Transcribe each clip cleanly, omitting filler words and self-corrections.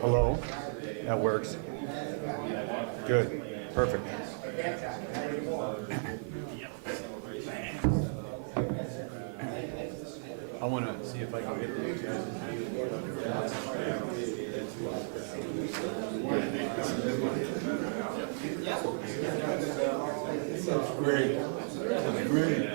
Hello? That works. Good. Perfect. I want to see if I can get these guys. That's great. That's great.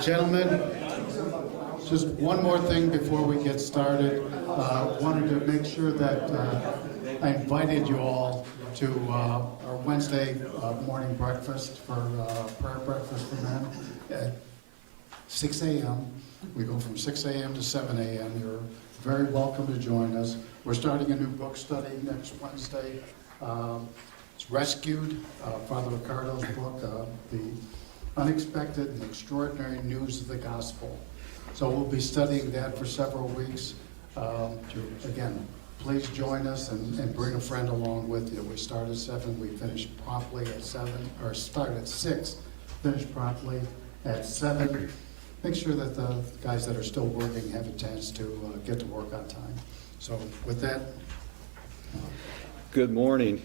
Gentlemen, just one more thing before we get started. Wanted to make sure that I invited you all to our Wednesday morning breakfast for prayer breakfast for men at 6 a.m. We go from 6 a.m. to 7 a.m. You're very welcome to join us. We're starting a new book study next Wednesday. It's Rescued, Father Ricardo's book, The Unexpected and Extraordinary News of the Gospel. So we'll be studying that for several weeks. Again, please join us and bring a friend along with you. We start at 7, we finish promptly at 7, or start at 6, finish promptly at 7. Make sure that the guys that are still working have a chance to get to work on time. So with that. Good morning.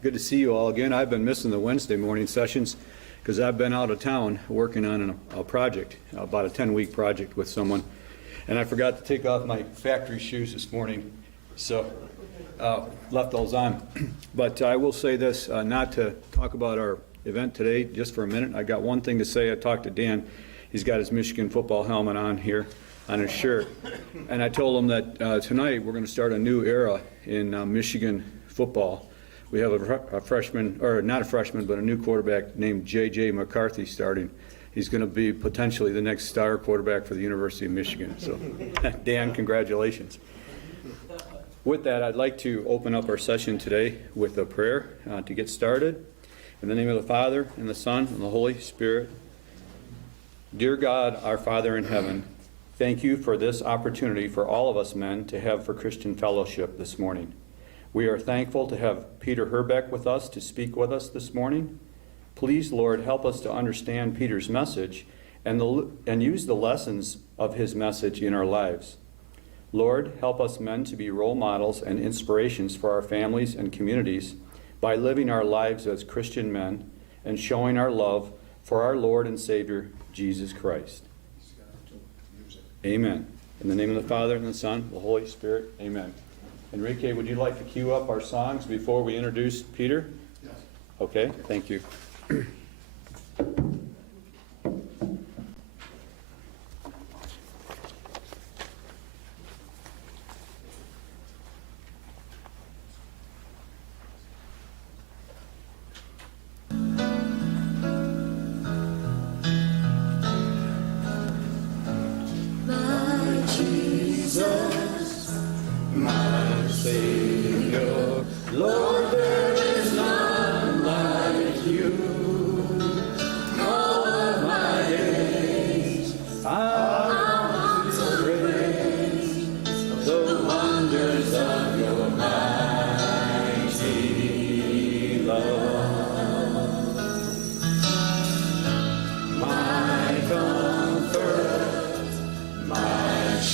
Good to see you all again. I've been missing the Wednesday morning sessions because I've been out of town working on a project, about a 10-week project with someone. And I forgot to take off my factory shoes this morning, so left those on. But I will say this, not to talk about our event today just for a minute. I got one thing to say. I talked to Dan. He's got his Michigan football helmet on here on his shirt. And I told him that tonight we're going to start a new era in Michigan football. We have a freshman, or not a freshman, but a new quarterback named J.J. McCarthy starting. He's going to be potentially the next star quarterback for the University of Michigan. So, Dan, congratulations. With that, I'd like to open up our session today with a prayer to get started. In the name of the Father, and the Son, and the Holy Spirit. Dear God, our Father in heaven, thank you for this opportunity for all of us men to have for Christian fellowship this morning. We are thankful to have Peter Herbeck with us to speak with us this morning. Please, Lord, help us to understand Peter's message and use the lessons of his message in our lives. Lord, help us men to be role models and inspirations for our families and communities by living our lives as Christian men and showing our love for our Lord and Savior, Jesus Christ. Amen. In the name of the Father, and the Son, and the Holy Spirit, amen. Enrique, would you like to cue up our songs before we introduce Peter? Yes. Okay, thank you. My Jesus, my Savior, Lord, there is none like you.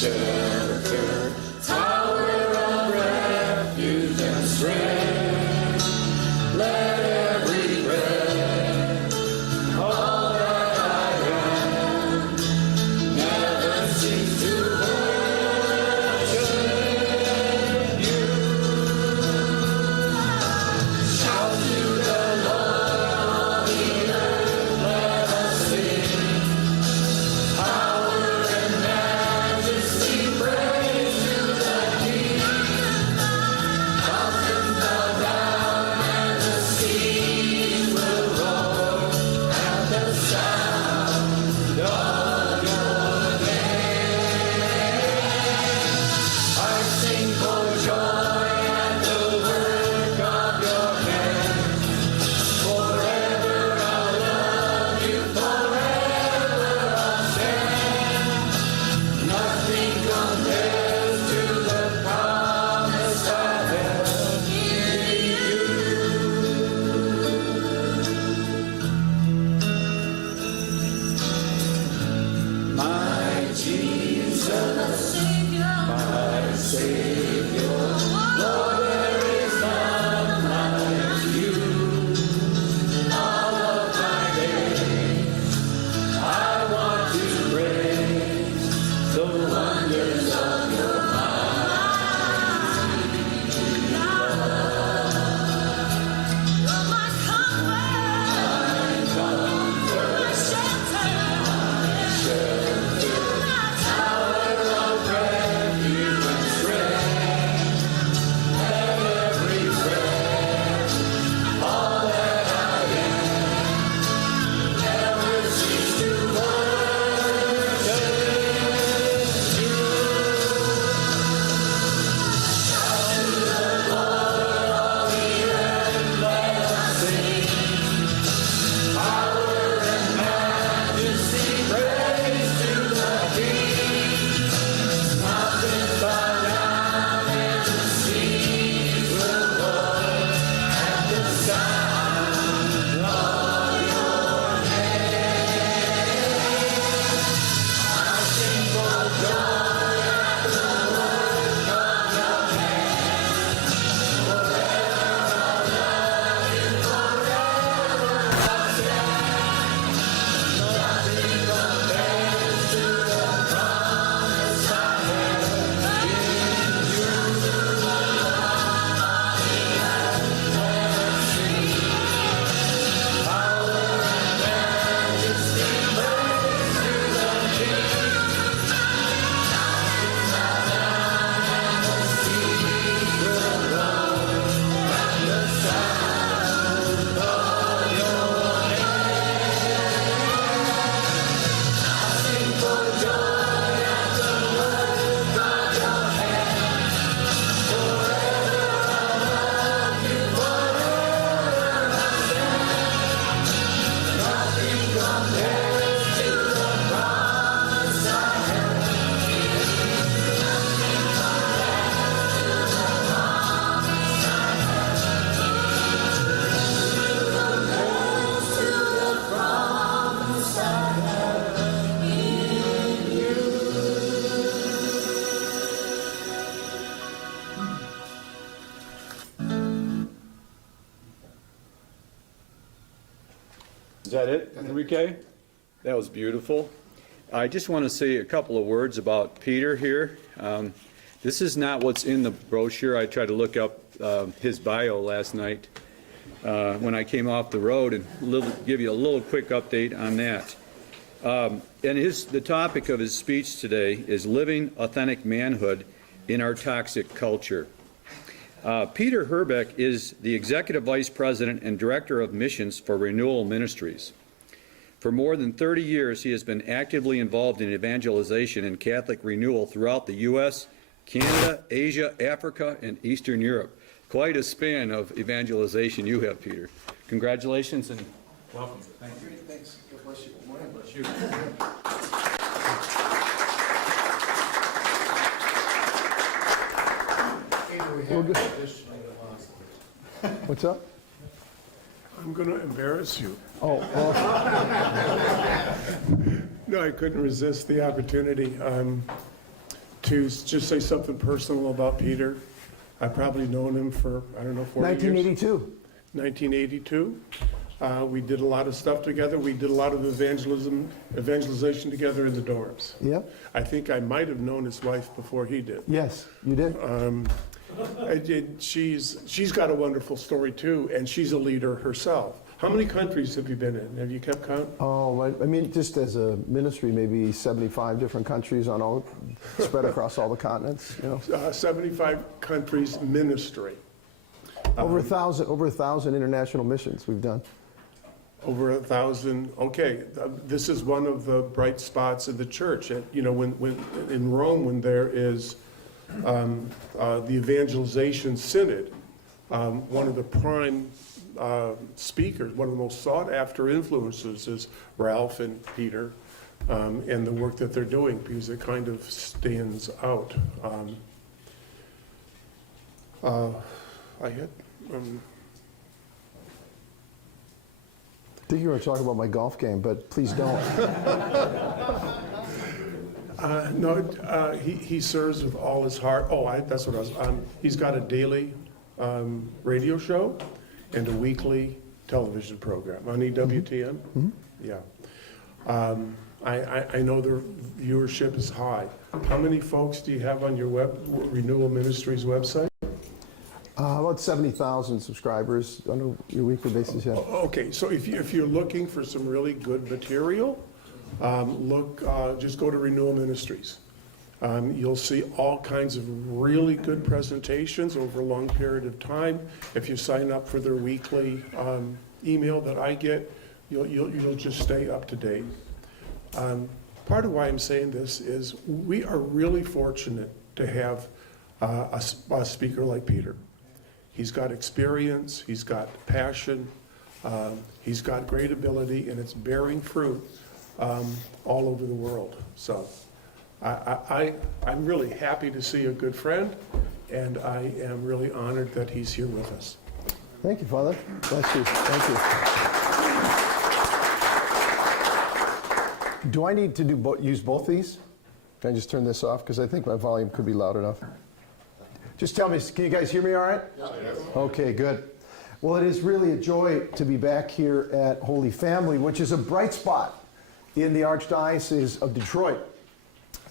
shelter, tower of refuge and strength. Let every breath, all that I am, never cease to worship you. Shout to the Lord, all the earth, let us sing. Power and majesty, praise to the King. Mountains bow down and the seas will roar at the sound of your name. I sing for joy at the work of your hand. Forever I'll love you, forever I'll stand. Nothing compares to the promise I have in you. My Jesus, my Savior, Lord, there is none like you. All of my days, I want to praise the wonders of your Is that it, Enrique? That was beautiful. I just want to say a couple of words about Peter here. This is not what's in the brochure. I tried to look up his bio last night when I came off the road and give you a little quick update on that. And the topic of his speech today is living authentic manhood in our toxic culture. Peter Herbeck is the Executive Vice President and Director of Missions for Renewal Ministries. For more than 30 years, he has been actively involved in evangelization and Catholic renewal throughout the U.S., Canada, Asia, Africa, and Eastern Europe. Quite a span of evangelization you have, Peter. Congratulations and welcome. Thank you. Thanks. God bless you. Morning. Bless you. Peter, we have additional What's up? I'm going to embarrass you. Oh, well, No, I couldn't resist the opportunity. to just say something personal about Peter. I've probably known him for, I don't know, 40 years. 1982. 1982. We did a lot of stuff together. We did a lot of evangelization together in the dorms. Yep. I think I might have known his wife before he did. Yes, you did. She's got a wonderful story too, and she's a leader herself. How many countries have you been in? Have you kept count? Oh, I mean, just as a ministry, maybe 75 different countries on all, spread across all the continents, you know. 75 countries ministry. Over 1,000 international missions we've done. Over 1,000. Okay, this is one of the bright spots of the church. And, you know, when in Rome, when there is the evangelization synod, one of the prime speakers, one of the most sought-after influences is Ralph and Peter, and the work that they're doing, because it kind of stands out. I had. I think you were talking about my golf game, but please don't. No, he serves with all his heart. Oh, that's what I was. He's got a daily radio show and a weekly television program on EWTN. Mm-hmm. Yeah. I know the viewership is high. How many folks do you have on your Renewal Ministries website? About 70,000 subscribers on a weekly basis, yeah. Okay, so if you're looking for some really good material, just go to Renewal Ministries. You'll see all kinds of really good presentations over a long period of time. If you sign up for their weekly email that I get, you'll just stay up to date. Part of why I'm saying this is we are really fortunate to have a speaker like Peter. He's got experience, he's got passion, he's got great ability, and it's bearing fruit all over the world. So I'm really happy to see a good friend, and I am really honored that he's here with us. Thank you, Father. Bless you. Thank you. Do I need to use both these? Can I just turn this off? Because I think my volume could be loud enough. Just tell me, can you guys hear me all right? Yes. Okay, good. Well, it is really a joy to be back here at Holy Family, which is a bright spot in the Archdiocese of Detroit.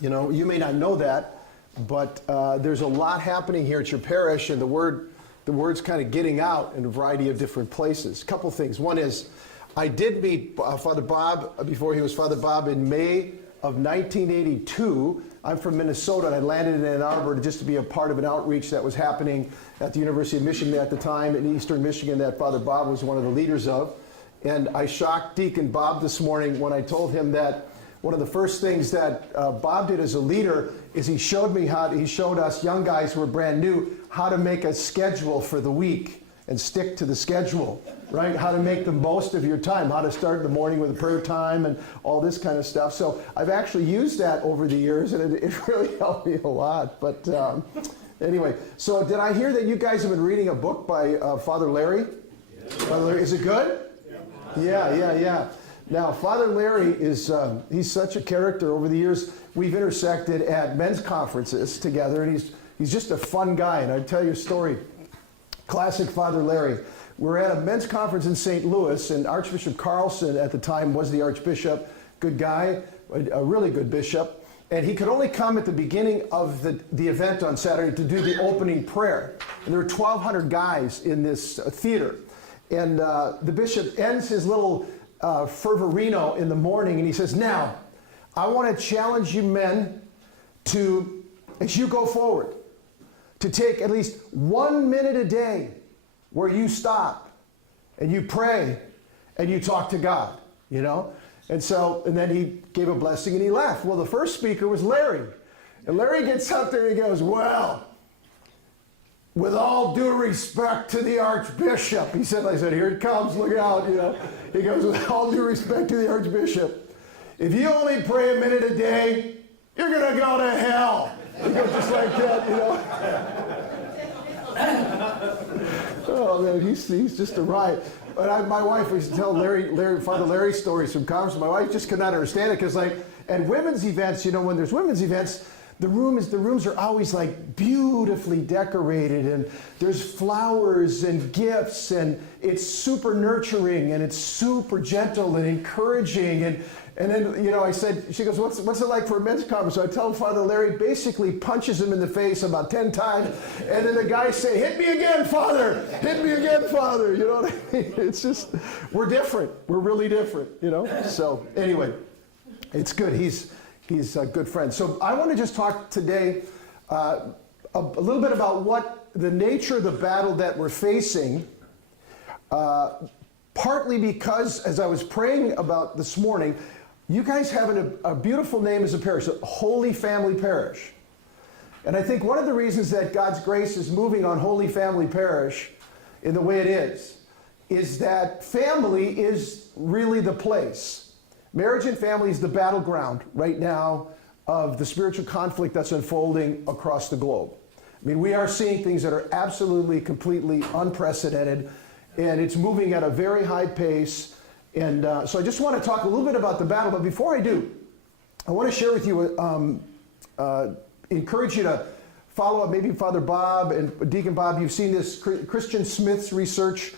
You know, you may not know that, but there's a lot happening here at your parish, and the word's kind of getting out in a variety of different places. A couple things. One is, I did meet Father Bob before he was Father Bob in May of 1982. I'm from Minnesota, and I landed in Ann Arbor just to be a part of an outreach that was happening at the University of Michigan at the time in Eastern Michigan that Father Bob was one of the leaders of. And I shocked Deacon Bob this morning when I told him that one of the first things that Bob did as a leader is he showed us young guys who were brand new how to make a schedule for the week and stick to the schedule, right? How to make the most of your time, how to start in the morning with a prayer time and all this kind of stuff. So I've actually used that over the years, and it really helped me a lot. But anyway, so did I hear that you guys have been reading a book by Father Larry? Yes. Father Larry, is it good? Yeah. Now, Father Larry is, he's such a character. Over the years, we've intersected at men's conferences together, and he's just a fun guy. And I'd tell you a story. Classic Father Larry. We're at a men's conference in St. Louis, and Archbishop Carlson at the time was the Archbishop. Good guy, a really good bishop. And he could only come at the beginning of the event on Saturday to do the opening prayer. And there were 1,200 guys in this theater. And the bishop ends his little fervorino in the morning, and he says, now, I want to challenge you men to, as you go forward, to take at least 1 minute a day where you stop and you pray and you talk to God, you know? And then he gave a blessing and he left. Well, the first speaker was Larry. And Larry gets up there and he goes, well, with all due respect to the Archbishop, he said, I said, here it comes, look out, you know. He goes, with all due respect to the Archbishop, if you only pray a minute a day, you're going to go to hell. He goes just like that, you know. Oh man, he's just a riot. But my wife used to tell Father Larry stories from conference. My wife just could not understand it because, like, at women's events, you know, when there's women's events, the rooms are always like beautifully decorated, and there's flowers and gifts, and it's super nurturing, and it's super gentle and encouraging. And then, you know, I said, she goes, what's it like for a men's conference? So I tell Father Larry basically punches him in the face about 10 times, and then the guys say, hit me again, Father, hit me again, Father. You know what I mean? It's just, we're different. We're really different, you know? So anyway, it's good. He's a good friend. So I want to just talk today a little bit about what the nature of the battle that we're facing, partly because, as I was praying about this morning, you guys have a beautiful name as a parish, Holy Family Parish. And I think one of the reasons that God's grace is moving on Holy Family Parish in the way it is that family is really the place. Marriage and family is the battleground right now of the spiritual conflict that's unfolding across the globe. I mean, we are seeing things that are absolutely, completely unprecedented, and it's moving at a very high pace. And so I just want to talk a little bit about the battle, but before I do, I want to share with you, encourage you to follow up, maybe Father Bob and Deacon Bob, you've seen this Christian Smith's research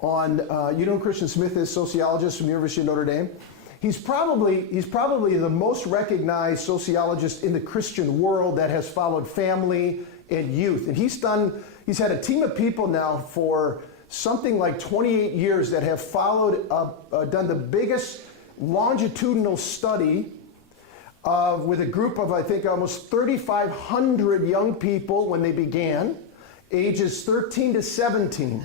on, you know who Christian Smith is, sociologist from the University of Notre Dame? He's probably the most recognized sociologist in the Christian world that has followed family and youth. And he's had a team of people now for something like 28 years that have followed done the biggest longitudinal study with a group of, I think, almost 3,500 young people when they began, ages 13 to 17.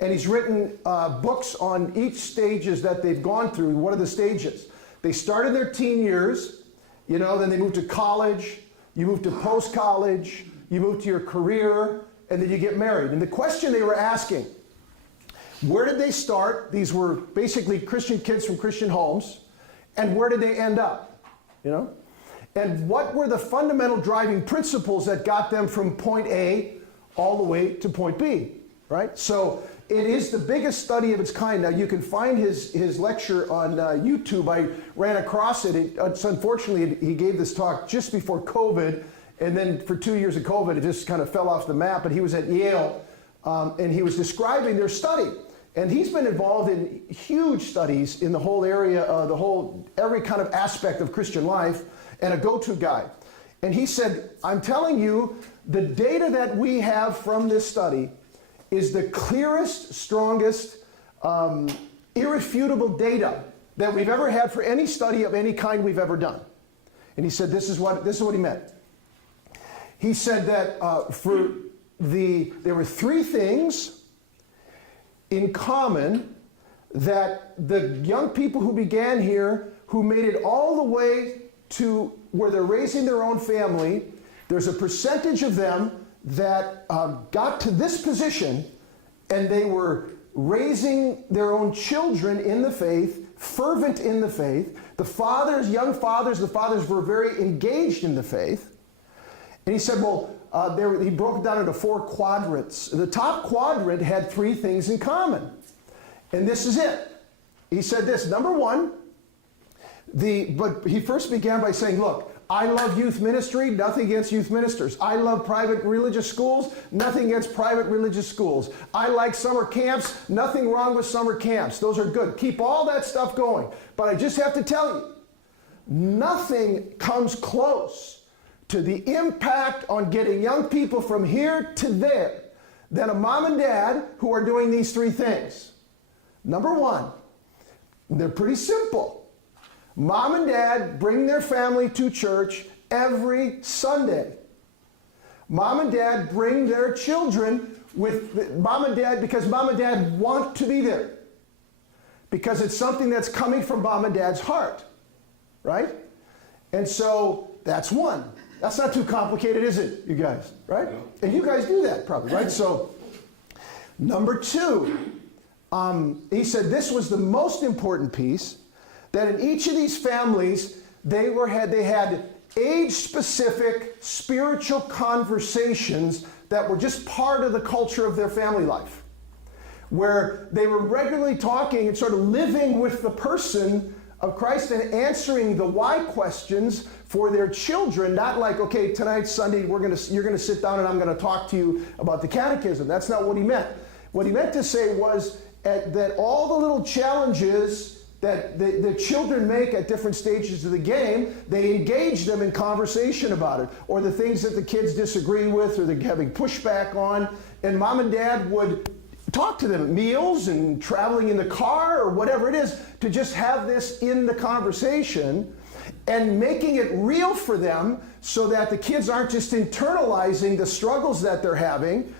And he's written books on each stages that they've gone through. What are the stages? They started their teen years, you know, then they moved to college, you move to post-college, you move to your career, and then you get married. And the question they were asking, where did they start? These were basically Christian kids from Christian homes. And where did they end up? You know? And what were the fundamental driving principles that got them from point A all the way to point B? Right? So it is the biggest study of its kind. Now you can find his lecture on YouTube. I ran across it. It's unfortunately, he gave this talk just before COVID. And then for 2 years of COVID, it just kind of fell off the map. But he was at Yale, and he was describing their study. And he's been involved in huge studies in the whole area, every kind of aspect of Christian life, and a go-to guy. And he said, I'm telling you, the data that we have from this study is the clearest, strongest, irrefutable data that we've ever had for any study of any kind we've ever done. And he said, this is what he meant. He said that there were three things in common that the young people who began here, who made it all the way to where they're raising their own family, there's a percentage of them that got to this position, and they were raising their own children in the faith, fervent in the faith. The fathers, young fathers, the fathers were very engaged in the faith. And he said, well, he broke it down into 4 quadrants. The top quadrant had 3 things in common. And this is it. He said this, number one, but he first began by saying, look, I love youth ministry, nothing against youth ministers. I love private religious schools, nothing against private religious schools. I like summer camps, nothing wrong with summer camps. Those are good. Keep all that stuff going. But I just have to tell you, nothing comes close to the impact on getting young people from here to there than a mom and dad who are doing these 3 things. Number one, they're pretty simple. Mom and dad bring their family to church every Sunday. Mom and dad bring their children with mom and dad because mom and dad want to be there. Because it's something that's coming from mom and dad's heart, right? And so that's one. That's not too complicated, is it, you guys, right? And you guys do that probably, right? So number 2, he said this was the most important piece, that in each of these families, they had age-specific spiritual conversations that were just part of the culture of their family life, where they were regularly talking and sort of living with the person of Christ and answering the why questions for their children, not like, okay, tonight's Sunday, you're going to sit down and I'm going to talk to you about the catechism. That's not what he meant. What he meant to say was that all the little challenges that the children make at different stages of the game, they engage them in conversation about it, or the things that the kids disagree with or they're having pushback on, and mom and dad would talk to them at meals and traveling in the car or whatever it is, to just have this in the conversation and making it real for them so that the kids aren't just internalizing the struggles that they're having,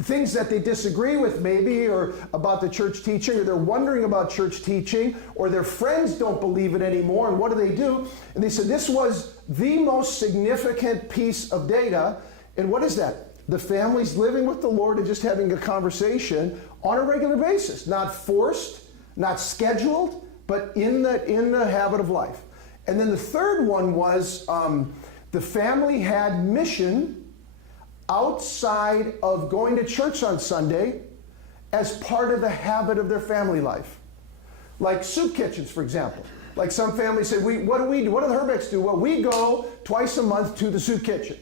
things that they disagree with maybe, or about the church teaching, or they're wondering about church teaching, or their friends don't believe it anymore, and what do? And they said this was the most significant piece of data. And what is that? The family's living with the Lord and just having a conversation on a regular basis, not forced, not scheduled, but in the habit of life. And then the third one was the family had mission outside of going to church on Sunday as part of the habit of their family life. Like soup kitchens, for example. Like some families say, what do we do? What do the Herbecks do? Well, we go twice a month to the soup kitchen.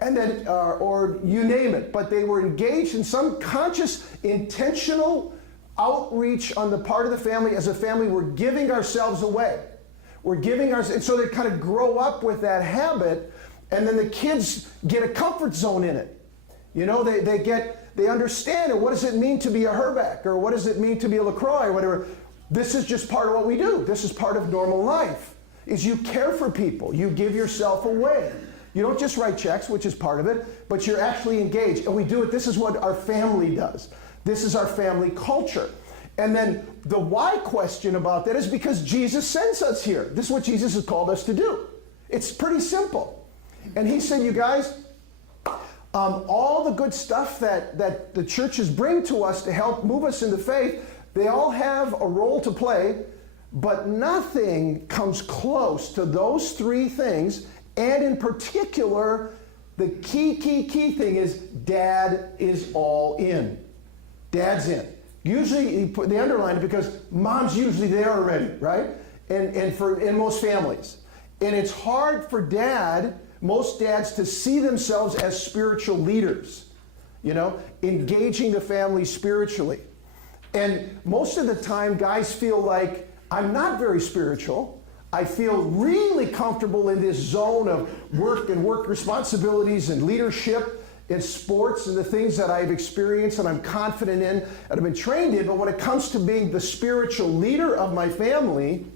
And then, or you name it. But they were engaged in some conscious, intentional outreach on the part of the family. As a family, we're giving ourselves away. We're giving ourselves, and so they kind of grow up with that habit, and then the kids get a comfort zone in it. You know, they understand, or what does it mean to be a Herbeck, or what does it mean to be a LaCroix, or whatever. This is just part of what we do. This is part of normal life, is you care for people. You give yourself away. You don't just write checks, which is part of it, but you're actually engaged. And we do it, this is what our family does. This is our family culture. And then the why question about that is because Jesus sends us here. This is what Jesus has called us to do. It's pretty simple. And he said, you guys, all the good stuff that the churches bring to us to help move us into faith, they all have a role to play, but nothing comes close to those three things. And in particular, the key thing is Dad is all in. Dad's in. Usually, they underline it because Mom's usually there already, right? And in most families. And it's hard for most dads to see themselves as spiritual leaders, you know, engaging the family spiritually. And most of the time, guys feel like, I'm not very spiritual. I feel really comfortable in this zone of work and work responsibilities and leadership and sports and the things that I've experienced and I'm confident in and I've been trained in. But when it comes to being the spiritual leader of my family,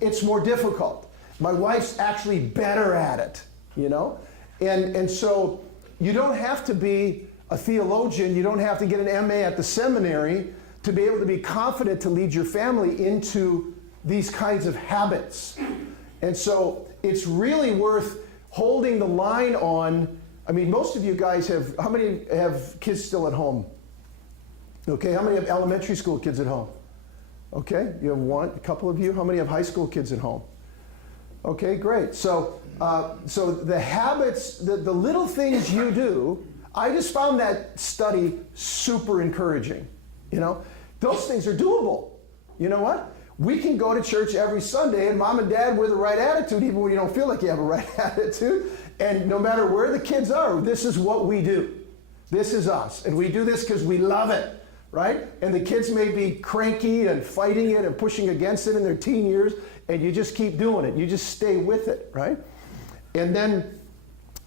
it's more difficult. My wife's actually better at it, you know? And so you don't have to be a theologian. You don't have to get an MA at the seminary to be able to be confident to lead your family into these kinds of habits. And so it's really worth holding the line on. I mean, most of you guys how many have kids still at home? Okay, how many have elementary school kids at home? Okay, you have one, a couple of you. How many have high school kids at home? Okay, great. So the habits, the little things you do, I just found that study super encouraging. You know, those things are doable. You know what? We can go to church every Sunday, and Mom and Dad with the right attitude, even when you don't feel like you have a right attitude. And no matter where the kids are, this is what we do. This is us. And we do this because we love it, right? And the kids may be cranky and fighting it and pushing against it in their teen years, and you just keep doing it. You just stay with it, right? And then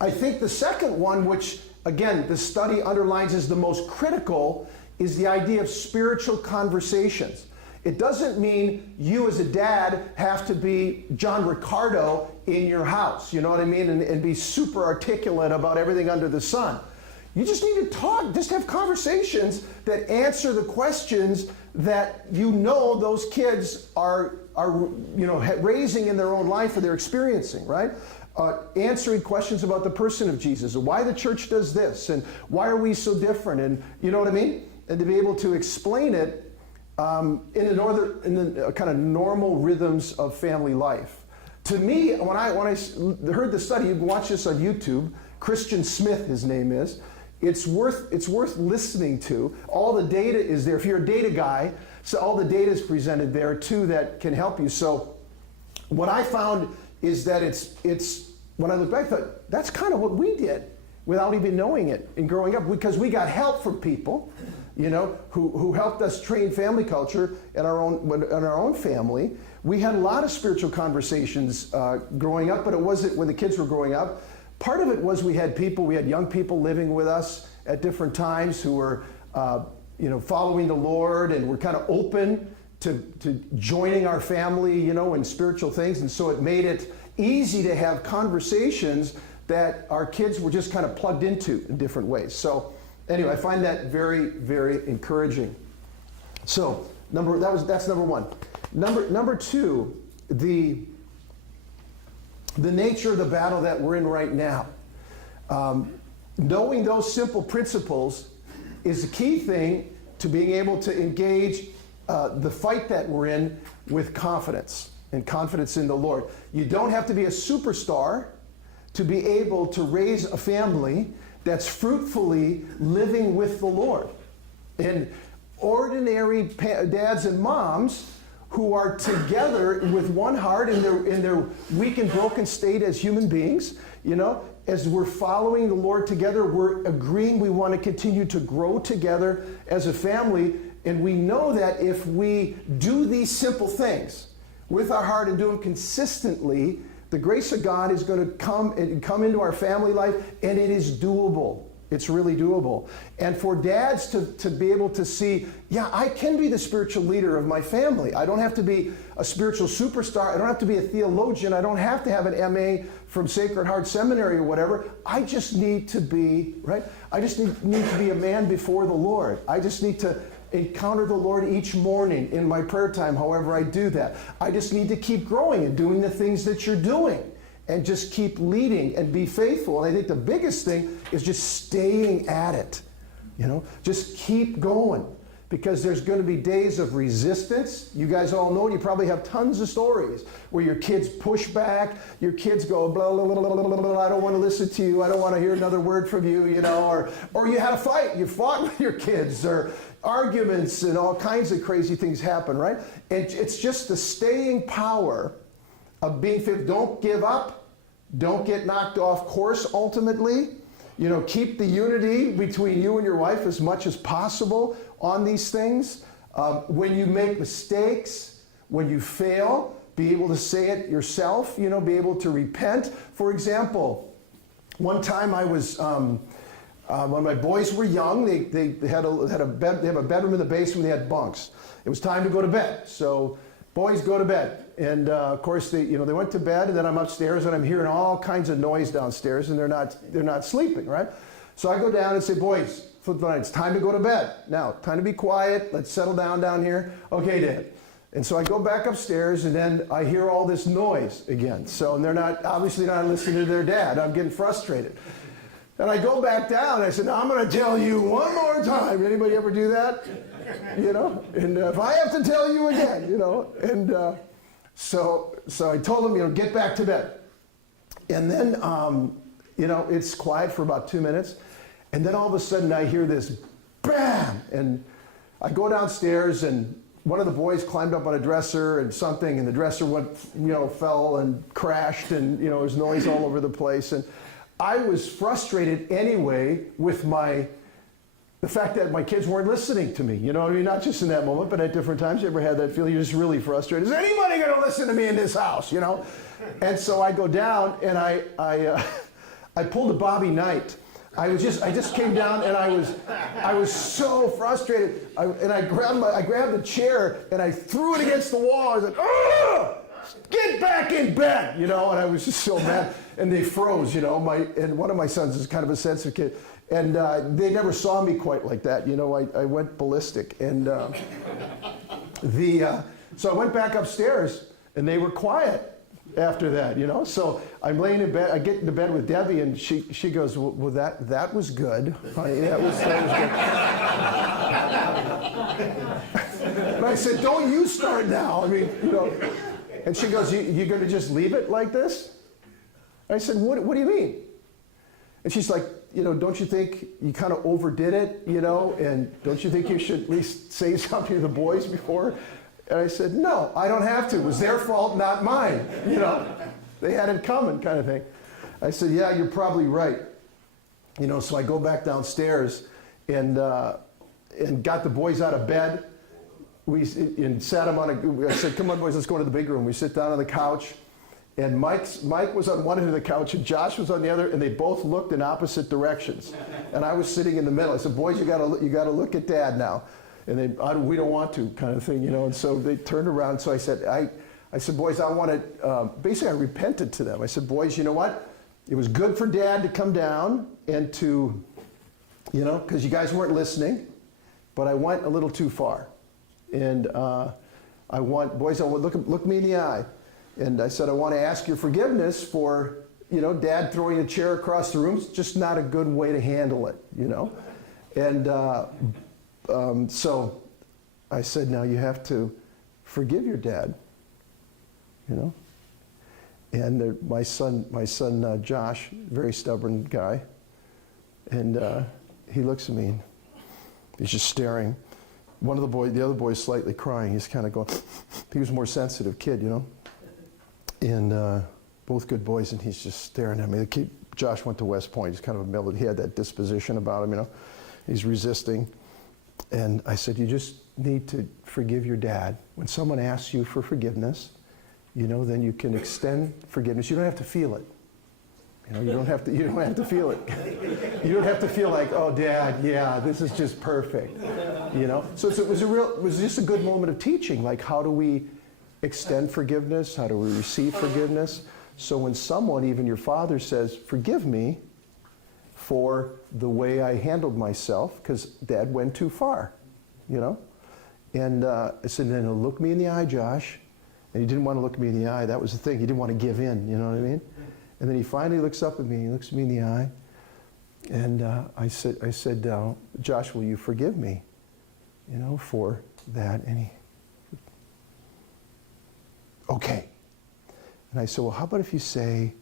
I think the second one, which, again, the study underlines as the most critical, is the idea of spiritual conversations. It doesn't mean you as a dad have to be John Ricardo in your house, you know what I mean, and be super articulate about everything under the sun. You just need to talk, just have conversations that answer the questions that you know those kids are raising in their own life or they're experiencing, right? Answering questions about the person of Jesus, and why the church does this, and why are we so different, and you know what I mean? And to be able to explain it in the kind of normal rhythms of family life. To me, when I heard the study, you can watch this on YouTube. Christian Smith, his name is. It's worth listening to. All the data is there. If you're a data guy, So all the data is presented there too that can help you. So what I found is that it's when I look back, I thought, that's kind of what we did without even knowing it and growing up, because we got help from people, who helped us train family culture in our own family. We had a lot of spiritual conversations growing up, but it wasn't when the kids were growing up. Part of it was we had young people living with us at different times who were, following the Lord and were kind of open to joining our family, in spiritual things. And so it made it easy to have conversations that our kids were just kind of plugged into in different ways. So anyway, I find that very, very encouraging. So that's number one. Number two, the nature of the battle that we're in right now. Knowing those simple principles is the key thing to being able to engage the fight that we're in with confidence and confidence in the Lord. You don't have to be a superstar to be able to raise a family that's fruitfully living with the Lord. And ordinary dads and moms who are together with one heart in their weak and broken state as human beings, as we're following the Lord together, we're agreeing we want to continue to grow together as a family. And we know that if we do these simple things with our heart and do them consistently, the grace of God is going to come into our family life, and it is doable. It's really doable. And for dads to be able to see, yeah, I can be the spiritual leader of my family. I don't have to be a spiritual superstar. I don't have to be a theologian. I don't have to have an MA from Sacred Heart Seminary or whatever. I just need to be, right? I just need to be a man before the Lord. I just need to encounter the Lord each morning in my prayer time, however I do that. I just need to keep growing and doing the things that you're doing and just keep leading and be faithful. And I think the biggest thing is just staying at it. Just keep going, because there's going to be days of resistance. You guys all know, you probably have tons of stories where your kids push back, your kids go, blah, blah, blah, blah, blah, blah, blah, I don't want to listen to you, I don't want to hear another word from you, or you had a fight, you fought with your kids, or arguments and all kinds of crazy things happen, right? And it's just the staying power of being faithful. Don't give up. Don't get knocked off course ultimately. Keep the unity between you and your wife as much as possible on these things. When you make mistakes, when you fail, be able to say it yourself, be able to repent. For example, one time I was, when my boys were young, they have a bedroom in the basement, they had bunks. It was time to go to bed. So boys go to bed. And of course they went to bed, and then I'm upstairs and I'm hearing all kinds of noise downstairs, and they're not sleeping, right? So I go down and say, boys, it's time to go to bed. Now, time to be quiet. Let's settle down here. Okay, Dad. And so I go back upstairs, and then I hear all this noise again. So, and they're obviously not listening to their dad. I'm getting frustrated. And I go back down, and I said, now I'm going to tell you one more time. Anybody ever do that? And if I have to tell you again, and so I told them, get back to bed. And then, it's quiet for about 2 minutes. And then all of a sudden I hear this bam. And I go downstairs, and one of the boys climbed up on a dresser and the dresser went, fell and crashed, and, there was noise all over the place. And I was frustrated anyway with the fact that my kids weren't listening to me. Not just in that moment, but at different times. You ever had that feeling? You're just really frustrated. Is anybody going to listen to me in this house? And so I go down, and I pulled a Bobby Knight. I just came down, and I was so frustrated. I grabbed the chair, and I threw it against the wall. I was like, "Ugh! Get back in bed!" And I was just so mad. And they froze. And one of my sons is kind of a sensitive kid. And they never saw me quite like that. I went ballistic. And so I went back upstairs, and they were quiet after that, So I'm laying in bed. I get into bed with Debbie, and she goes, well, that was good. Honey, that was good. And I said, don't you start now. And she goes, you going to just leave it like this? I said, what do you mean? And she's like, don't you think you kind of overdid it, and don't you think you should at least say something to the boys before? And I said, no, I don't have to. It was their fault, not mine. They had it coming, kind of thing. I said, yeah, you're probably right. So I go back downstairs and got the boys out of bed. And sat them on I said, come on, boys, let's go to the big room. We sit down on the couch. And Mike was on one end of the couch and Josh was on the other, and they both looked in opposite directions. And I was sitting in the middle. I said, boys, you got to look at Dad now. And we don't want to, kind of thing, And so they turned around. So I said, I said, boys, I want to. Basically, I repented to them. I said, boys, you know what? It was good for Dad to come down and to, because you guys weren't listening, but I went a little too far. And boys, look me in the eye. And I said, I want to ask your forgiveness for, Dad throwing a chair across the room. It's just not a good way to handle it, And so I said, now you have to forgive your dad, And my son Josh, very stubborn guy, and he looks at me and he's just staring. The other boy is slightly crying. He's kind of going, he was a more sensitive kid, And both good boys, and he's just staring at me. The kid, Josh went to West Point. He's kind of a militant. He had that disposition about him, He's resisting. And I said, you just need to forgive your dad. When someone asks you for forgiveness, then you can extend forgiveness. You don't have to feel it. You don't have to feel it. You don't have to feel like, oh, Dad, yeah, this is just perfect. So it was just a good moment of teaching. Like, how do we extend forgiveness? How do we receive forgiveness? So when someone, even your father, says, forgive me for the way I handled myself, because Dad went too far, And I said, then look me in the eye, Josh. And he didn't want to look me in the eye. That was the thing. He didn't want to give in, you know what I mean? And then he finally looks up at me. He looks me in the eye. And I said, Josh, will you forgive me, for that? And he, okay. And I said, well, how about if you say,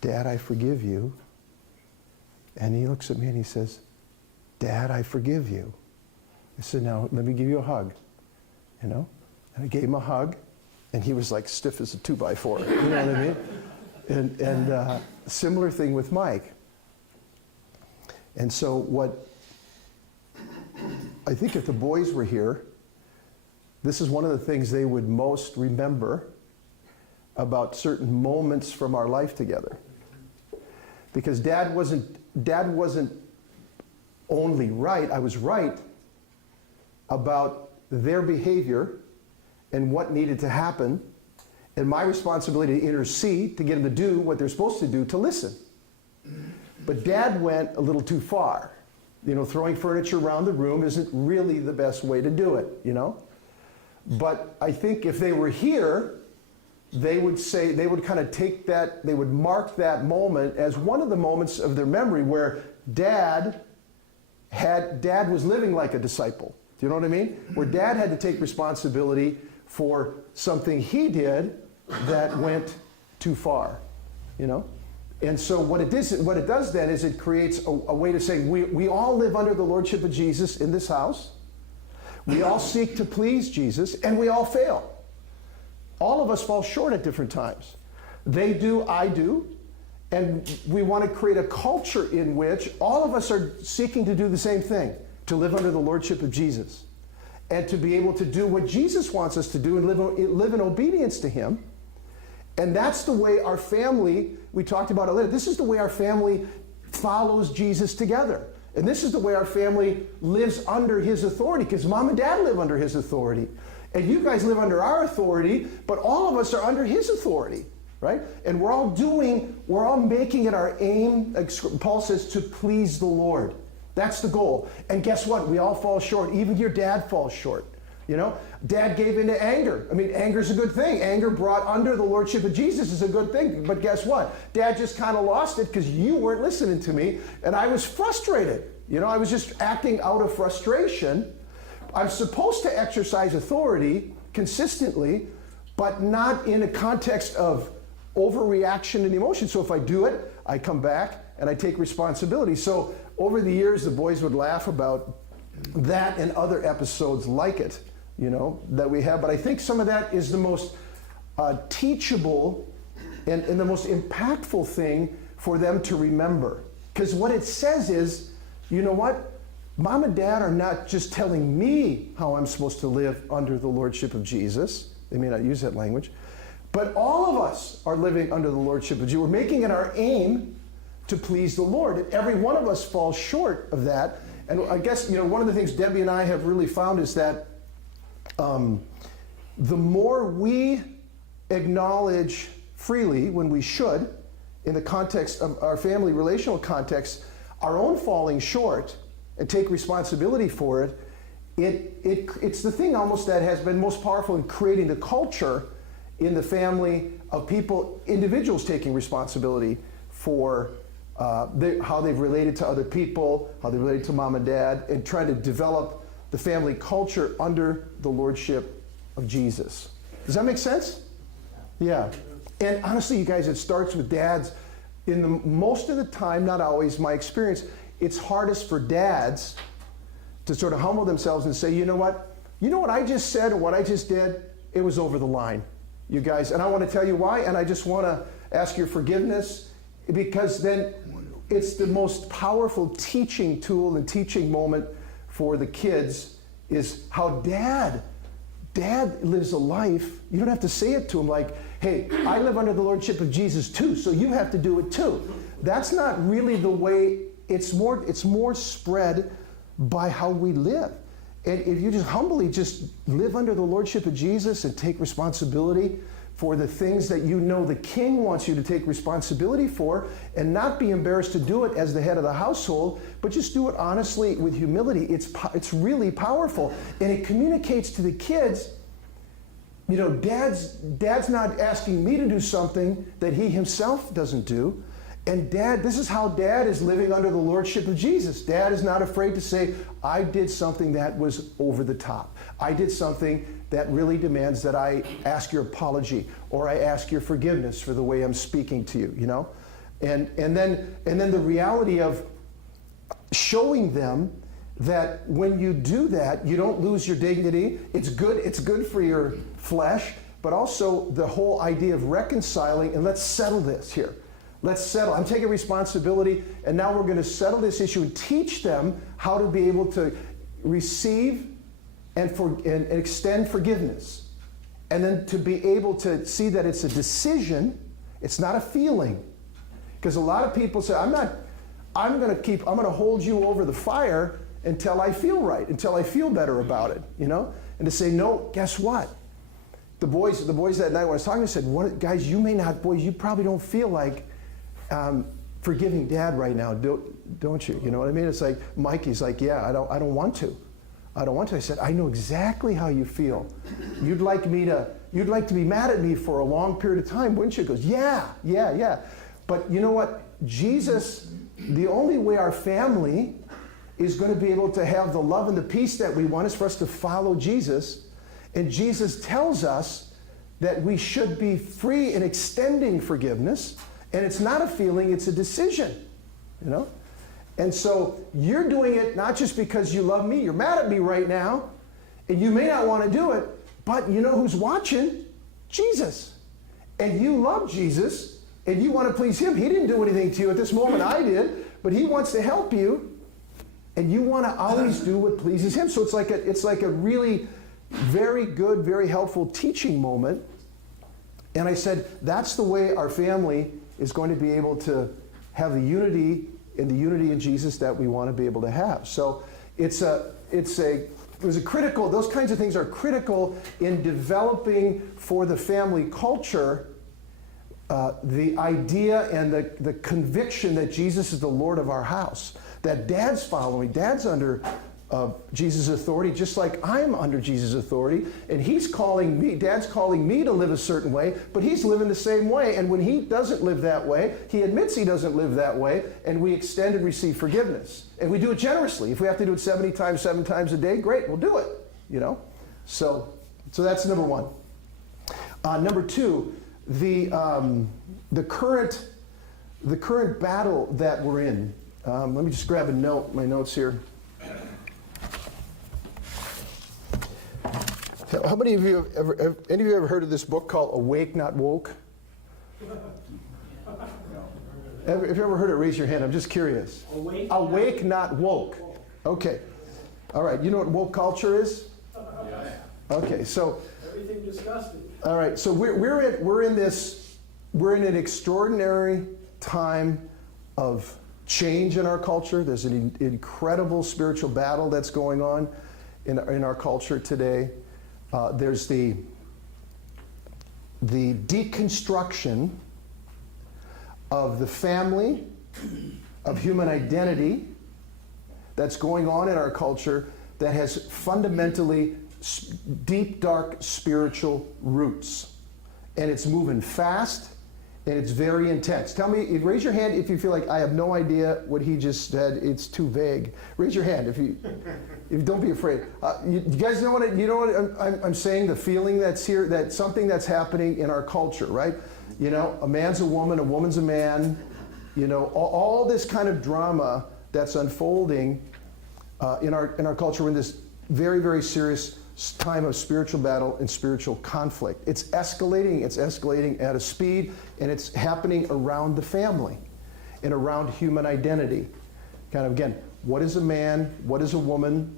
Dad, I forgive you. And he looks at me and he says, Dad, I forgive you. I said, now, let me give you a hug, And I gave him a hug, and he was like stiff as a 2x4, you know what I mean? And similar thing with Mike. And so what, I think if the boys were here, this is one of the things they would most remember about certain moments from our life together. Because Dad wasn't only right, I was right about their behavior and what needed to happen, and my responsibility to intercede, to get them to do what they're supposed to do, to listen. But Dad went a little too far. Throwing furniture around the room isn't really the best way to do it, But I think if they were here, they would kind of take that, they would mark that moment as one of the moments of their memory where Dad was living like a disciple. Do you know what I mean? Where Dad had to take responsibility for something he did that went too far, And so what it does then is it creates a way to say we all live under the lordship of Jesus in this house. We all seek to please Jesus, and we all fail. All of us fall short at different times. They do, I do, and we want to create a culture in which all of us are seeking to do the same thing, to live under the lordship of Jesus, and to be able to do what Jesus wants us to do and live in obedience to him. And that's the way our family, we talked about it later, this is the way our family follows Jesus together. And this is the way our family lives under his authority, because Mom and Dad live under his authority. And you guys live under our authority, but all of us are under his authority, right? And we're all making it our aim, like Paul says, to please the Lord. That's the goal. And guess what? We all fall short. Even your dad falls short. Dad gave into anger. I mean, anger's a good thing. Anger brought under the lordship of Jesus is a good thing. But guess what? Dad just kind of lost it because you weren't listening to me, and I was frustrated. I was just acting out of frustration. I'm supposed to exercise authority consistently, but not in a context of overreaction and emotion. So if I do it, I come back and I take responsibility. So over the years, the boys would laugh about that and other episodes like it, you know, that we have. But I think some of that is the most teachable and the most impactful thing for them to remember. Because what it says is, you know what? Mom and Dad are not just telling me how I'm supposed to live under the lordship of Jesus. They may not use that language. But all of us are living under the lordship of Jesus. We're making it our aim to please the Lord. And every one of us falls short of that. And I guess, you know, one of the things Debbie and I have really found is that the more we acknowledge freely, when we should, in the context of our family relational context, our own falling short and take responsibility for it, it's the thing almost that has been most powerful in creating the culture in the family of people, individuals taking responsibility for how they've related to other people, how they related to mom and dad, and trying to develop the family culture under the lordship of Jesus. Does that make sense? Yeah. And honestly, you guys, it starts with dads. Most of the time, not always, my experience, it's hardest for dads to sort of humble themselves and say, you know what I just said or what I just did, it was over the line, you guys. And I want to tell you why, and I just want to ask your forgiveness, because then it's the most powerful teaching tool and teaching moment for the kids is how dad lives a life. You don't have to say it to him like, hey, I live under the lordship of Jesus too, so you have to do it too. That's not really the way. It's more spread by how we live. And if you just humbly just live under the lordship of Jesus and take responsibility for the things that you know the King wants you to take responsibility for, and not be embarrassed to do it as the head of the household, but just do it honestly with humility, it's really powerful. And it communicates to the kids, you know, dad's not asking me to do something that he himself doesn't do. And this is how dad is living under the lordship of Jesus. Dad is not afraid to say, I did something that was over the top. I did something that really demands that I ask your apology or I ask your forgiveness for the way I'm speaking to you, you know? And then the reality of showing them that when you do that, you don't lose your dignity. It's good for your flesh, but also the whole idea of reconciling, and let's settle this here. Let's settle. I'm taking responsibility, and now we're going to settle this issue and teach them how to be able to receive and extend forgiveness. And then to be able to see that it's a decision, it's not a feeling. Because a lot of people say, I'm going to hold you over the fire until I feel right, until I feel better about it, you know? And to say, no, guess what? The boys that night when I was talking, I said, guys, you probably don't feel like forgiving dad right now, don't you? You know what I mean? It's like, Mikey's like, yeah, I don't want to. I don't want to. I said, I know exactly how you feel. You'd like to be mad at me for a long period of time, wouldn't you? He goes, yeah. But you know what? Jesus, the only way our family is going to be able to have the love and the peace that we want is for us to follow Jesus. And Jesus tells us that we should be free in extending forgiveness. And it's not a feeling, it's a decision, you know? And so you're doing it not just because you love me, you're mad at me right now, and you may not want to do it, but you know who's watching? Jesus. And you love Jesus, and you want to please him. He didn't do anything to you at this moment, I did, but he wants to help you, and you want to always do what pleases him. So it's like a really very good, very helpful teaching moment. And I said, that's the way our family is going to be able to have the unity in Jesus that we want to be able to have. So those kinds of things are critical in developing for the family culture the idea and the conviction that Jesus is the Lord of our house, that dad's following, dad's under Jesus' authority, just like I'm under Jesus' authority, and dad's calling me to live a certain way, but he's living the same way, and when he doesn't live that way, he admits he doesn't live that way, and we extend and receive forgiveness. And we do it generously. If we have to do it 70 times, 7 times a day, great, we'll do it, you know? So that's number one. Number two, the current the current battle that we're in. Let me just grab a note, my notes here. How many of you have any of you ever heard of this book called Awake Not Woke? If you ever heard it, raise your hand. I'm just curious. Awake Not Woke. Okay. All right. You know what woke culture is? Okay. So. Everything disgusting. All right. So we're in an extraordinary time of change in our culture. There's an incredible spiritual battle that's going on in our culture today. There's the deconstruction of the family, of human identity that's going on in our culture that has fundamentally deep, dark spiritual roots. And it's moving fast, and it's very intense. Tell me, raise your hand if you feel like I have no idea what he just said. It's too vague. Raise your hand if you don't be afraid. You guys know what I'm saying? The feeling that's here, that something that's happening in our culture, right? You know, a man's a woman, a woman's a man. You know, all this kind of drama that's unfolding in our culture. We're in this very, very serious time of spiritual battle and spiritual conflict. It's escalating at a speed, and it's happening around the family and around human identity. Kind of, again, what is a man? What is a woman?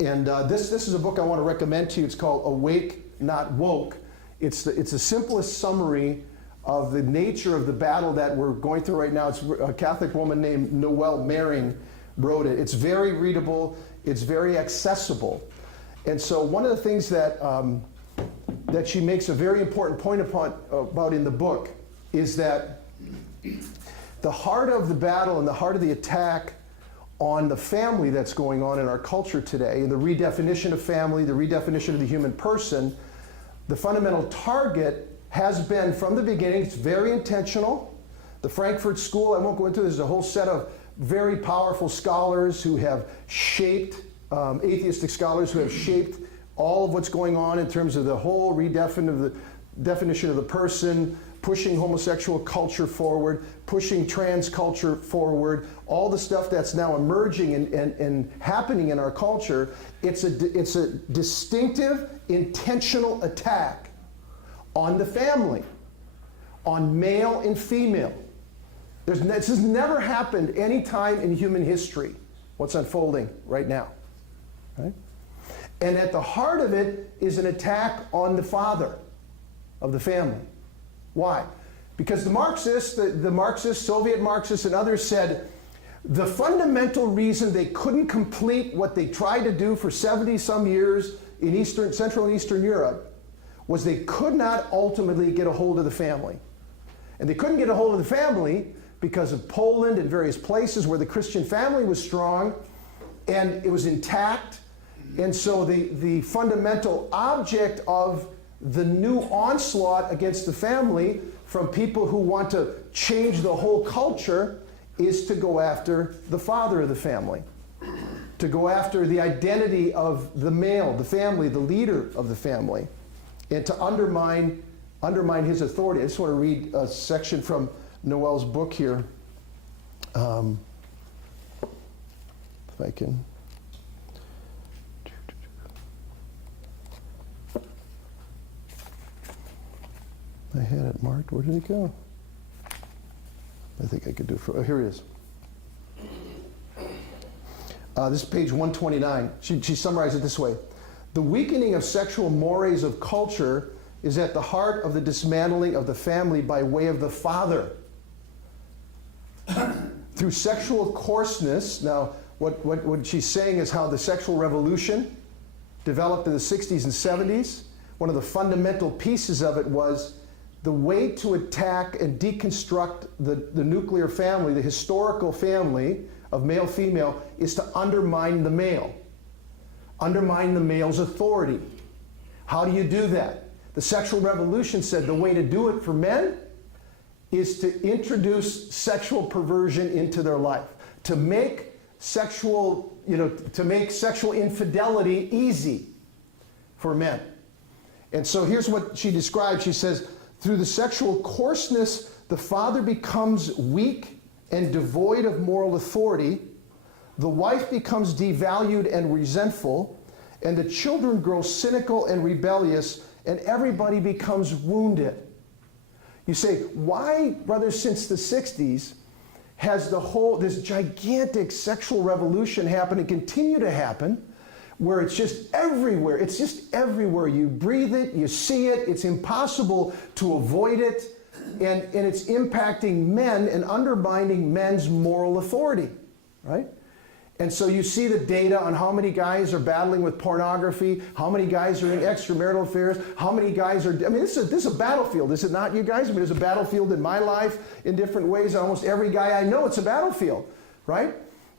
And this is a book I want to recommend to you. It's called Awake Not Woke. It's the simplest summary of the nature of the battle that we're going through right now. It's a Catholic woman named Noelle Mering wrote it. It's very readable. It's very accessible. And so one of the things that she makes a very important point about in the book is that the heart of the battle and the heart of the attack on the family that's going on in our culture today, and the redefinition of family, the redefinition of the human person, the fundamental target has been from the beginning, it's very intentional. The Frankfurt School, I won't go into this, there's a whole set of very powerful scholars who have shaped, atheistic scholars who have shaped all of what's going on in terms of the whole definition of the person, pushing homosexual culture forward, pushing trans culture forward, all the stuff that's now emerging and happening in our culture. It's a distinctive, intentional attack on the family, on male and female. This has never happened any time in human history, what's unfolding right now. Right? And at the heart of it is an attack on the father of the family. Why? Because the Marxists, the Marxists, Soviet Marxists and others said the fundamental reason they couldn't complete what they tried to do for 70 some years in Central and Eastern Europe was they could not ultimately get a hold of the family. And they couldn't get a hold of the family because of Poland and various places where the Christian family was strong and it was intact. And so the fundamental object of the new onslaught against the family from people who want to change the whole culture is to go after the father of the family, to go after the identity of the male, the family, the leader of the family, and to undermine his authority. I just want to read a section from Noelle's book here. If I can. I had it marked. Where did it go? I think I could do it for. Oh, here it is. This is page 129. She summarized it this way. The weakening of sexual mores of culture is at the heart of the dismantling of the family by way of the father. Through sexual coarseness, now what she's saying is how the sexual revolution developed in the 60s and 70s. One of the fundamental pieces of it was the way to attack and deconstruct the nuclear family, the historical family of male-female, is to undermine the male. Undermine the male's authority. How do you do that? The sexual revolution said the way to do it for men is to introduce sexual perversion into their life, to make sexual infidelity easy for men. And so here's what she describes. She says, through the sexual coarseness the father becomes weak and devoid of moral authority, the wife becomes devalued and resentful, and the children grow cynical and rebellious, and everybody becomes wounded. You say, why, brothers, since the 60s has this gigantic sexual revolution happened and continue to happen, where it's just everywhere. It's just everywhere. You breathe it, you see it, it's impossible to avoid it, and it's impacting men and undermining men's moral authority, right? And so you see the data on how many guys are battling with pornography, how many guys are in extramarital affairs, how many guys are, I mean, this is a battlefield, is it not, you guys? I mean, there's a battlefield in my life in different ways. Almost every guy I know, it's a battlefield, right?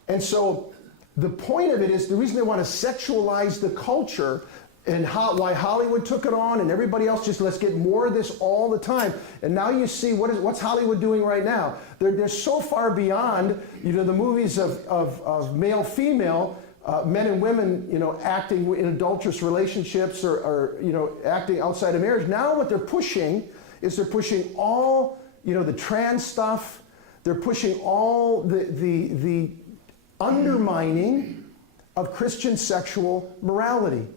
And so the point of it is, the reason they want to sexualize the culture and why Hollywood took it on and everybody else, just let's get more of this all the time. And now you see what's Hollywood doing right now. They're so far beyond, the movies of male-female, men and women, acting in adulterous relationships or acting outside of marriage. Now what they're pushing is they're pushing all, the trans stuff. They're pushing all the undermining of Christian sexual morality.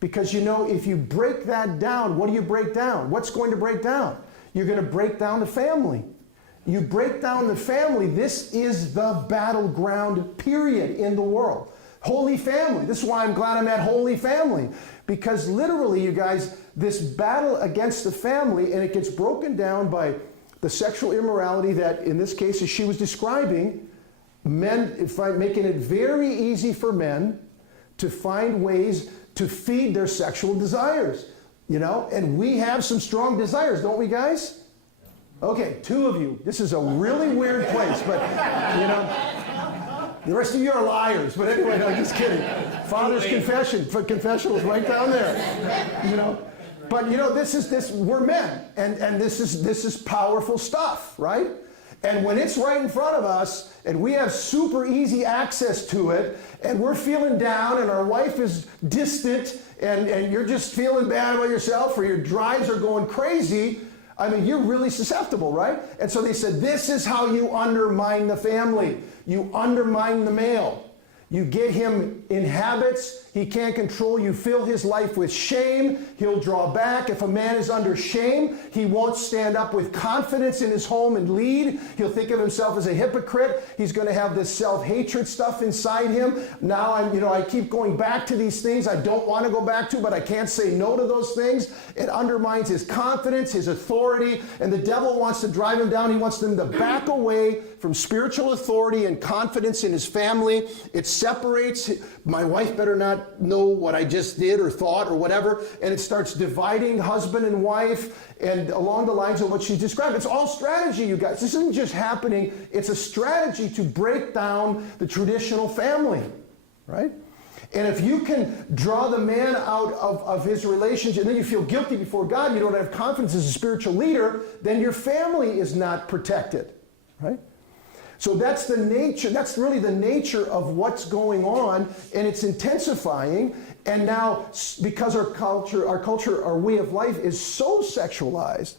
Because if you break that down, what do you break down? What's going to break down? You're going to break down the family. You break down the family, this is the battleground period in the world. Holy Family. This is why I'm glad I'm at Holy Family. Because literally, you guys, this battle against the family, and it gets broken down by the sexual immorality that, in this case, as she was describing, making it very easy for men to find ways to feed their sexual desires, and we have some strong desires, don't we, guys? Okay, 2 of you. This is a really weird place, but, the rest of you are liars. But anyway, no, just kidding. Father's confession was right down there, But, we're men, and this is powerful stuff, right? And when it's right in front of us, and we have super easy access to it, and we're feeling down, and our wife is distant, and you're just feeling bad about yourself, or your drives are going crazy, I mean, you're really susceptible, right? And so they said, this is how you undermine the family. You undermine the male. You get him in habits he can't control. You fill his life with shame. He'll draw back. If a man is under shame, he won't stand up with confidence in his home and lead. He'll think of himself as a hypocrite. He's going to have this self-hatred stuff inside him. Now I keep going back to these things I don't want to go back to, but I can't say no to those things. It undermines his confidence, his authority, and the devil wants to drive him down. He wants them to back away from spiritual authority and confidence in his family. It separates. My wife better not know what I just did or thought or whatever, and it starts dividing husband and wife, and along the lines of what she described. It's all strategy, you guys. This isn't just happening. It's a strategy to break down the traditional family, right? And if you can draw the man out of his relationship, and then you feel guilty before God, you don't have confidence as a spiritual leader, then your family is not protected, right? So that's the nature, that's really the nature of what's going on, and it's intensifying. And now, because our culture, our way of life is so sexualized,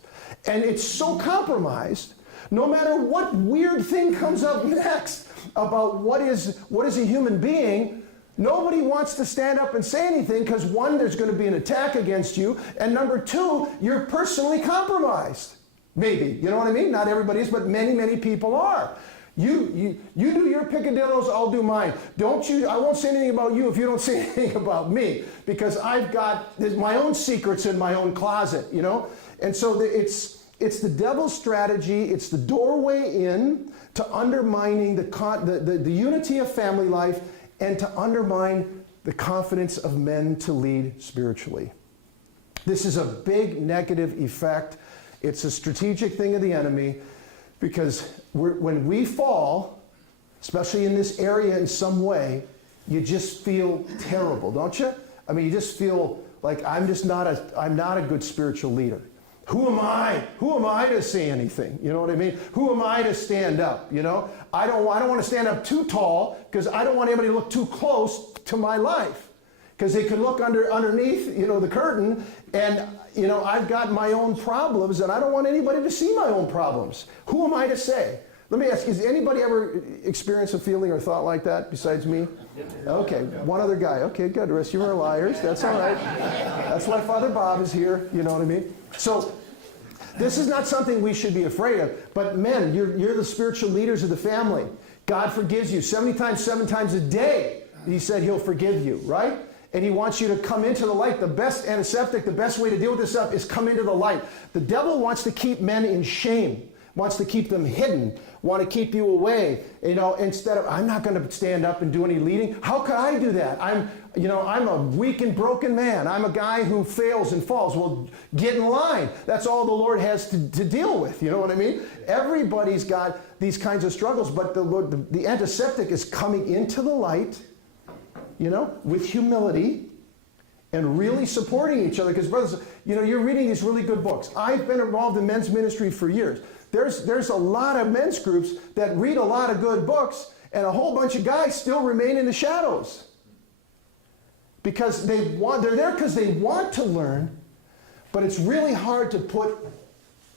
and it's so compromised, no matter what weird thing comes up next about what is a human being, nobody wants to stand up and say anything, because 1, there's going to be an attack against you, and number 2, you're personally compromised. Maybe, you know what I mean? Not everybody is, but many, many people are. You do your picadillos, I'll do mine. I won't say anything about you if you don't say anything about me, because I've got my own secrets in my own closet, And so it's the devil's strategy. It's the doorway in to undermining the unity of family life and to undermine the confidence of men to lead spiritually. This is a big negative effect. It's a strategic thing of the enemy. Because when we fall, especially in this area in some way, you just feel terrible, don't you? I mean, you just feel like I'm not a good spiritual leader. Who am I? Who am I to say anything? You know what I mean? Who am I to stand up? I don't want to stand up too tall, because I don't want anybody to look too close to my life. because they can look underneath, the curtain, and, I've got my own problems, and I don't want anybody to see my own problems. Who am I to say? Let me ask, has anybody ever experienced a feeling or thought like that besides me? Okay, one other guy. Okay, good. The rest of you are liars. That's all right. That's why Father Bob is here. You know what I mean? So this is not something we should be afraid of. But men, you're the spiritual leaders of the family. God forgives you 70 times, 7 times a day. He said he'll forgive you, right? And he wants you to come into the light. The best antiseptic, the best way to deal with this stuff is come into the light. The devil wants to keep men in shame, wants to keep them hidden, want to keep you away. Instead of, I'm not going to stand up and do any leading. How could I do that? I'm a weak and broken man. I'm a guy who fails and falls. Well, get in line. That's all the Lord has to deal with. You know what I mean? Everybody's got these kinds of struggles, but the antiseptic is coming into the light, with humility and really supporting each other. Because brothers, you're reading these really good books. I've been involved in men's ministry for years. There's a lot of men's groups that read a lot of good books, and a whole bunch of guys still remain in the shadows. Because they're there because they want to learn, but it's really hard to put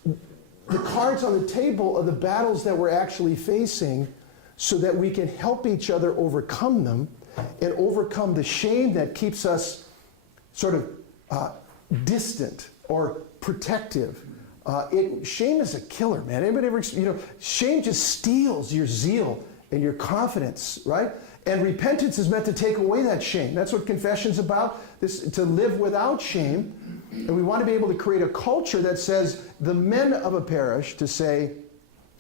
the cards on the table of the battles that we're actually facing so that we can help each other overcome them and overcome the shame that keeps us sort of distant or protective. Shame is a killer, man. Anybody ever, shame just steals your zeal and your confidence, right? And repentance is meant to take away that shame. That's what confession's about, to live without shame. And we want to be able to create a culture that says, the men of a parish, to say,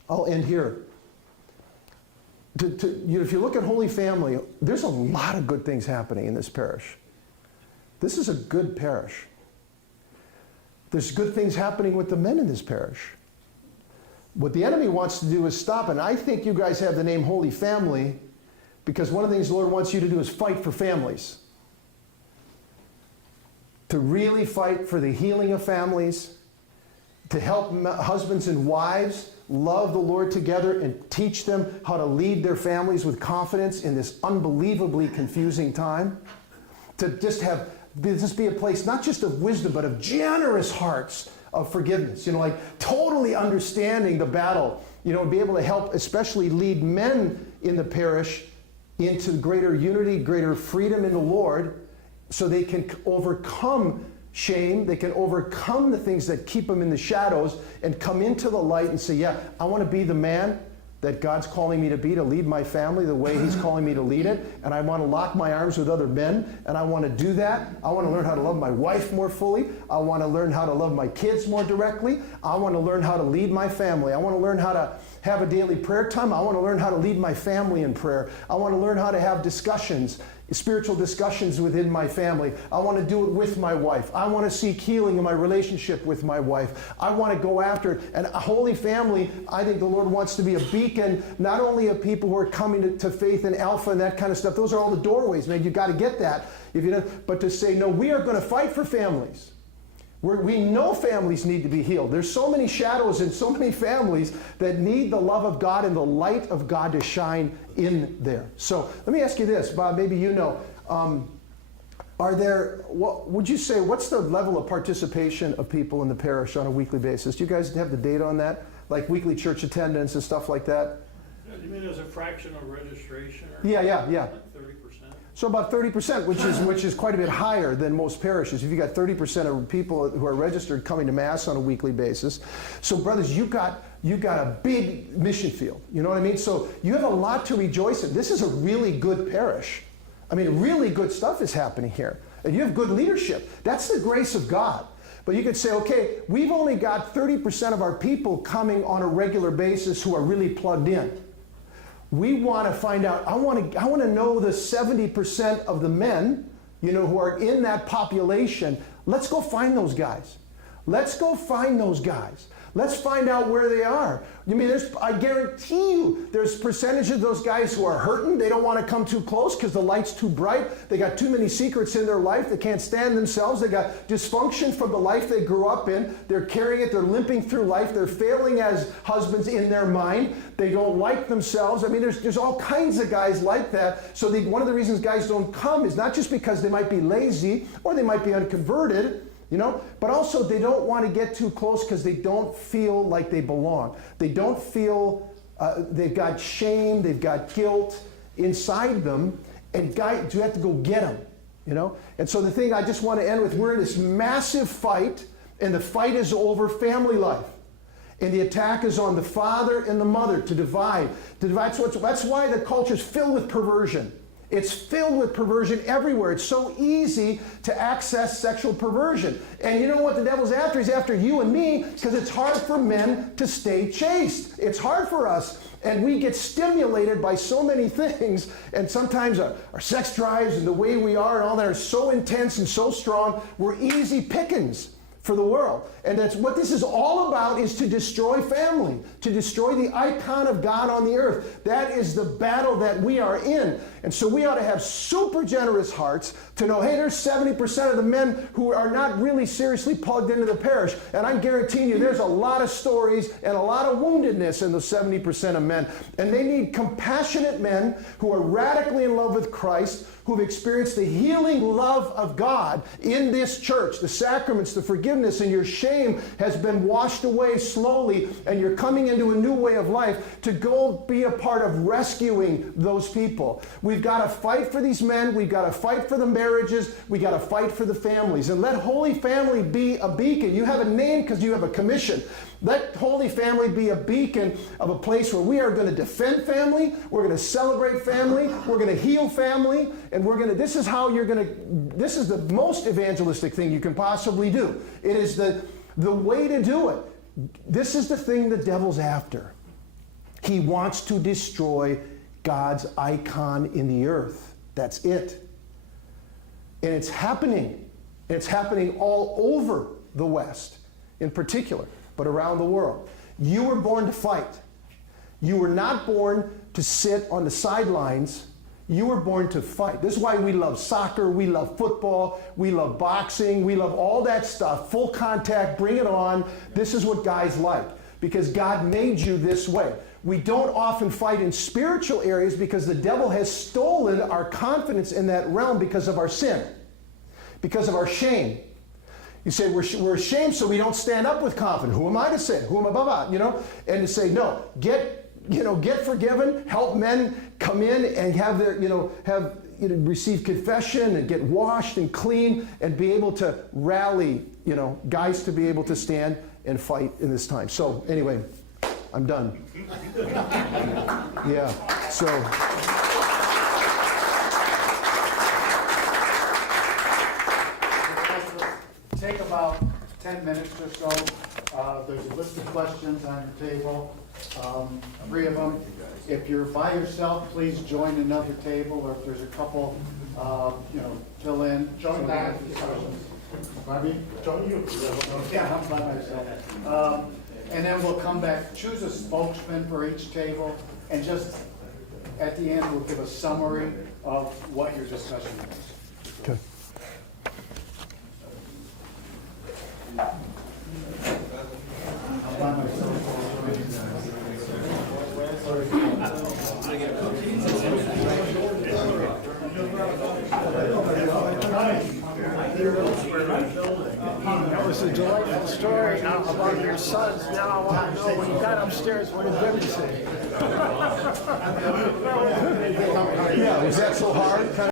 I'll end here. If you look at Holy Family, there's a lot of good things happening in this parish. This is a good parish. There's good things happening with the men in this parish. What the enemy wants to do is stop, and I think you guys have the name Holy Family because one of the things the Lord wants you to do is fight for families. To really fight for the healing of families, to help husbands and wives love the Lord together and teach them how to lead their families with confidence in this unbelievably confusing time. To just be a place not just of wisdom, but of generous hearts of forgiveness. Totally understanding the battle. Be able to help, especially lead men in the parish into greater unity, greater freedom in the Lord, so they can overcome shame, they can overcome the things that keep them in the shadows and come into the light and say, yeah, I want to be the man that God's calling me to be, to lead my family the way he's calling me to lead it, and I want to lock my arms with other men, and I want to do that. I want to learn how to love my wife more fully. I want to learn how to love my kids more directly. I want to learn how to lead my family. I want to learn how to have a daily prayer time. I want to learn how to lead my family in prayer. I want to learn how to have discussions, spiritual discussions within my family. I want to do it with my wife. I want to seek healing in my relationship with my wife. I want to go after it. And a Holy Family, I think the Lord wants to be a beacon, not only of people who are coming to faith in Alpha and that kind of stuff. Those are all the doorways, man. You've got to get that. But to say, no, we are going to fight for families. We know families need to be healed. There's so many shadows in so many families that need the love of God and the light of God to shine in there. So let me ask you this, Bob, maybe would you say, what's the level of participation of people in the parish on a weekly basis? Do you guys have the data on that? Like weekly church attendance and stuff like that? You mean as a fraction of registration? Yeah. Like 30%? So about 30%, which is quite a bit higher than most parishes. If you got 30% of people who are registered coming to Mass on a weekly basis. So brothers, you got a big mission field. You know what I mean? So you have a lot to rejoice in. This is a really good parish. I mean, really good stuff is happening here. And you have good leadership. That's the grace of God. But you could say, okay, we've only got 30% of our people coming on a regular basis who are really plugged in. We want to find out, I want to know the 70% of the men, who are in that population. Let's go find those guys. Let's go find those guys. Let's find out where they are. You mean, I guarantee you, there's percentage of those guys who are hurting. They don't want to come too close because the light's too bright. They got too many secrets in their life. They can't stand themselves. They got dysfunction from the life they grew up in. They're carrying it. They're limping through life. They're failing as husbands in their mind. They don't like themselves. I mean, there's all kinds of guys like that. So one of the reasons guys don't come is not just because they might be lazy or they might be unconverted, you know, but also they don't want to get too close because they don't feel like they belong. They don't feel, they've got shame, they've got guilt inside them, and guys, you have to go get them, you know? And so the thing I just want to end with, we're in this massive fight, and the fight is over family life. And the attack is on the father and the mother to divide. That's why the culture is filled with perversion. It's filled with perversion everywhere. It's so easy to access sexual perversion. And you know what the devil's after? He's after you and me because it's hard for men to stay chaste. It's hard for us. And we get stimulated by so many things. And sometimes our sex drives and the way we are and all that are so intense and so strong, we're easy pickings for the world. And that's what this is all about, is to destroy family, to destroy the icon of God on the earth. That is the battle that we are in. And so we ought to have super generous hearts to know, hey, there's 70% of the men who are not really seriously plugged into the parish. And I'm guaranteeing you there's a lot of stories and a lot of woundedness in those 70% of men. And they need compassionate men who are radically in love with Christ, who've experienced the healing love of God in this church, the sacraments, the forgiveness, and your shame has been washed away slowly, and you're coming into a new way of life to go be a part of rescuing those people. We've got to fight for these men. We've got to fight for the marriages. We've got to fight for the families. And let Holy Family be a beacon. You have a name because you have a commission. Let Holy Family be a beacon of a place where we are going to defend family, we're going to celebrate family, we're going to heal family, and this is the most evangelistic thing you can possibly do. It is the way to do it. This is the thing the devil's after. He wants to destroy God's icon in the earth. That's it. And it's happening. And it's happening all over the West in particular, but around the world. You were born to fight. You were not born to sit on the sidelines. You were born to fight. This is why we love soccer, we love football, we love boxing, we love all that stuff. Full contact, bring it on. This is what guys like, because God made you this way. We don't often fight in spiritual areas because the devil has stolen our confidence in that realm because of our sin, because of our shame. You say, we're ashamed, so we don't stand up with confidence. Who am I to say? Who am I, blah, blah, you know? And to say, no, get forgiven, help men come in and have receive confession and get washed and clean and be able to rally, guys to be able to stand and fight in this time. So anyway, I'm done. Yeah, so. Take about 10 minutes or so. There's a list of questions on your table, 3 of them. If you're by yourself, please join another table, or if there's a couple, fill in. Join that. Pardon me? Join you. Yeah, I'm by myself. And then we'll come back, choose a spokesman for each table, and just at the end, we'll give a summary of what your discussion was. Okay. That was a delightful story about your sons. Now I want to know when you got upstairs, what did Debbie say? Yeah, was that so hard?